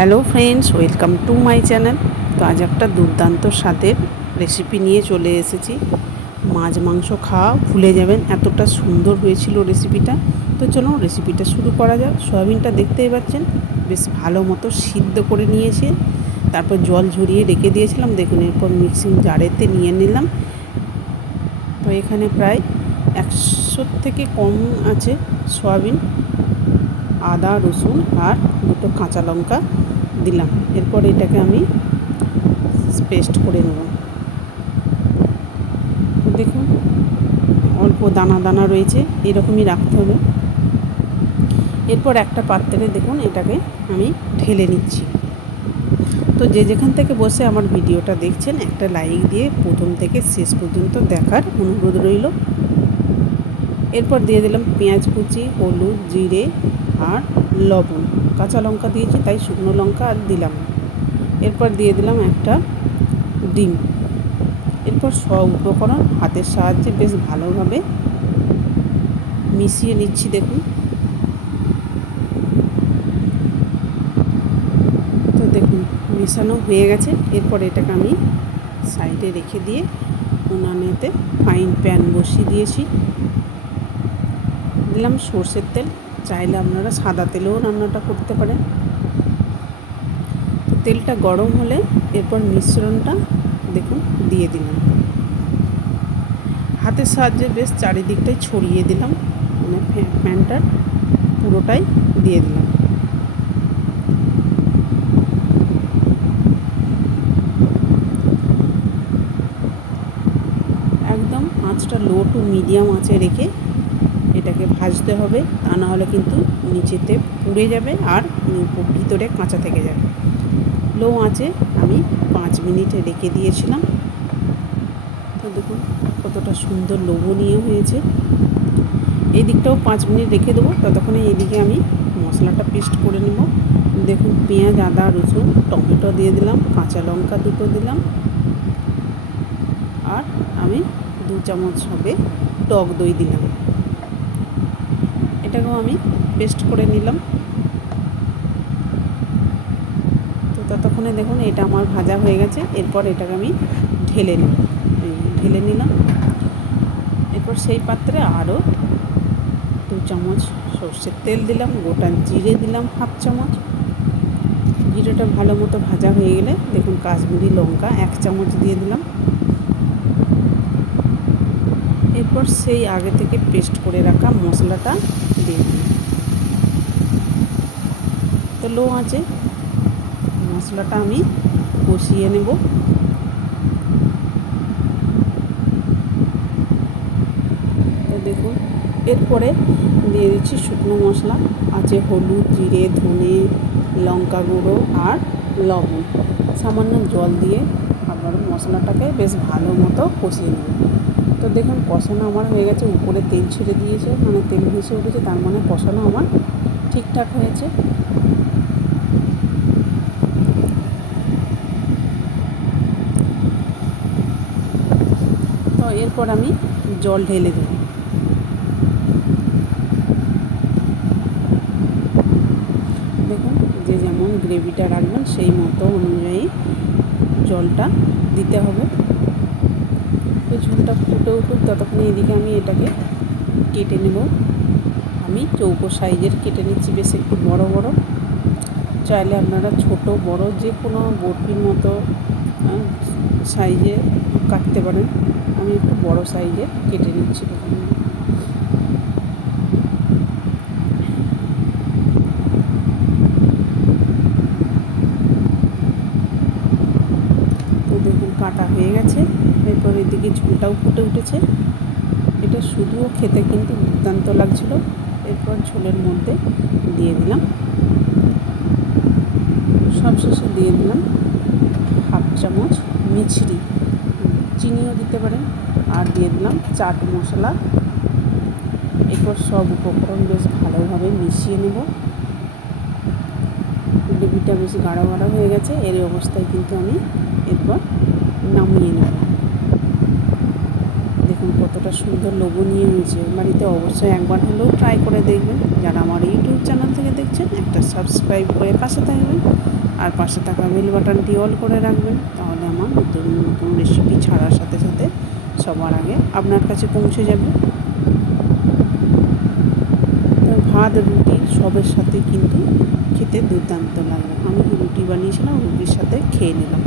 Hello friends, welcome to my channel. তো আজ একটা দুর্দান্ত স্বাদের রেসিপি নিয়ে চলে এসেছি। মাছ মাংস খাওয়া ভুলে যাবেন, এতটা সুন্দর হয়েছিল রেসিপিটা। তো চলুন রেসিপিটা শুরু করা যাক। সয়াবিনটা দেখতেই পাচ্ছেন বেশ ভালো মতো সিদ্ধ করে নিয়েছি, তারপর জল ঝরিয়ে রেখে দিয়েছিলাম। দেখুন, এরপর মিক্সিং জারেতে নিয়ে নিলাম। তো এখানে প্রায় 100 থেকে কম আছে সয়াবিন, আদা রসুন আর দুটো কাঁচা লঙ্কা দিলাম। এরপর এটাকে আমি পেস্ট করে নেব। তো দেখুন অল্প দানা দানা রয়েছে, এরকমই রাখতে হবে। এরপর একটা পাত্রে দেখুন এটাকে আমি ঢেলে নিচ্ছি। তো যে যেখান থেকে বসে আমার ভিডিওটা দেখছেন, একটা লাইক দিয়ে প্রথম থেকে শেষ পর্যন্ত দেখার অনুরোধ রইল। এরপর দিয়ে দিলাম পেঁয়াজ কুচি, হলুদ, জিরে আর লবণ। কাঁচা লঙ্কা দিয়েছি তাই শুকনো লঙ্কা আর দিলাম। এরপর দিয়ে দিলাম একটা ডিম। এরপর সব উপকরণ হাতের সাহায্যে বেশ ভালোভাবে মিশিয়ে নিচ্ছি। দেখুন, তো দেখুন মেশানো হয়ে গেছে। এরপর এটাকে আমি সাইডে রেখে দিয়ে উনানেতে ফ্রাইং প্যান বসিয়ে দিয়েছি। দিলাম সর্ষের তেল, চাইলে আপনারা সাদা তেলেও রান্নাটা করতে পারেন। তো তেলটা গরম হলে এরপর মিশ্রণটা দেখুন দিয়ে দিলাম। হাতের সাহায্যে বেশ চারিদিকটাই ছড়িয়ে দিলাম, মানে প্যানটার পুরোটাই দিয়ে দিলাম। একদম আঁচটা লো টু মিডিয়াম আঁচে রেখে এটাকে ভাজতে হবে, তা না হলে কিন্তু নিচেতে পুড়ে যাবে আর ভিতরে কাঁচা থেকে যাবে। লো আঁচে আমি 5 মিনিট রেখে দিয়েছিলাম। তো দেখুন কতটা সুন্দর লোভনীয় হয়েছে। এই দিকটাও 5 মিনিট রেখে দেবো, ততক্ষণে এদিকে আমি মশলাটা পেস্ট করে নেব। দেখুন পেঁয়াজ, আদা, রসুন, টমেটো দিয়ে দিলাম, কাঁচা লঙ্কা দুটো দিলাম আর আমি 2 চামচ হবে টক দই দিলাম। এটাকেও আমি পেস্ট করে নিলাম। তো ততক্ষণে দেখুন এটা আমার ভাজা হয়ে গেছে। এরপর এটাকে আমি ঢেলে নিলাম। এরপর সেই পাত্রে আরও 2 চামচ সর্ষের তেল দিলাম, গোটা জিরে দিলাম 1/2 চামচ। জিরেটা ভালো মতো ভাজা হয়ে গেলে দেখুন কাশ্মীরি লঙ্কা 1 চামচ দিয়ে দিলাম। এরপর সেই আগে থেকে পেস্ট করে রাখা মশলাটা দিয়ে দিলাম। তো লো আঁচে মশলাটা আমি কষিয়ে নেব। তো দেখুন এরপরে দিয়ে দিচ্ছি শুকনো মশলা আছে, হলুদ, জিরে, ধনে, লঙ্কা গুঁড়ো আর লবণ। সামান্য জল দিয়ে আবার মশলাটাকে বেশ ভালো মতো কষিয়ে নেব। তো দেখুন কষানো আমার হয়ে গেছে, উপরে তেল ছেড়ে দিয়েছে, মানে তেল ভেসে উঠেছে, তার মানে কষানো আমার ঠিকঠাক হয়েছে। তো এরপর আমি জল ঢেলে দেব। দেখুন যে যেমন গ্রেভিটা রাখবেন সেই মতো অনুযায়ী জলটা দিতে হবে। তো ঝোলটা ফুটে উঠুক, ততক্ষণে এদিকে আমি এটাকে কেটে নেব। আমি চৌকো সাইজের কেটে নিচ্ছি, বেশ একটু বড় বড়। চাইলে আপনারা ছোট বড় যে কোনো বরফির মতো সাইজে কাটতে পারেন। আমি একটু বড় সাইজে কেটে নিচ্ছি। তো দেখুন কাটা হয়ে গেছে। এরপর এদিকে ঝোলটাও ফুটে উঠেছে। এটা শুধুও খেতে কিন্তু দুর্দান্ত লাগছিল। এরপর ঝোলের মধ্যে দিয়ে দিলাম, সবশেষে দিয়ে দিলাম 1/2 চামচ মিছরি, চিনিও দিতে পারেন, আর দিয়ে দিলাম চাট মশলা। এরপর সব উপকরণ বেশ ভালোভাবে মিশিয়ে নেব। গ্রেভিটা বেশ গাঢ় গাঢ় হয়ে গেছে, এর অবস্থায় কিন্তু আমি এরপর নামিয়ে নেব। দেখুন কতটা সুন্দর লোভনীয় হয়েছে। বাড়িতে অবশ্যই একবার হলেও ট্রাই করে দেখবেন। যারা আমার ইউটিউব চ্যানেল থেকে দেখছেন, একটা সাবস্ক্রাইব করে পাশে থাকবেন। আর পাশে থাকা বেল বাটনটি অল করে রাখবেন, তাহলে আমার নতুন নতুন রেসিপি ছাড়ার সাথে সাথে সবার আগে আপনার কাছে পৌঁছে যাবে। তো ভাত রুটি সবের সাথে কিন্তু খেতে দুর্দান্ত লাগবে। আমি রুটি বানিয়েছিলাম, রুটির সাথে খেয়ে নিলাম।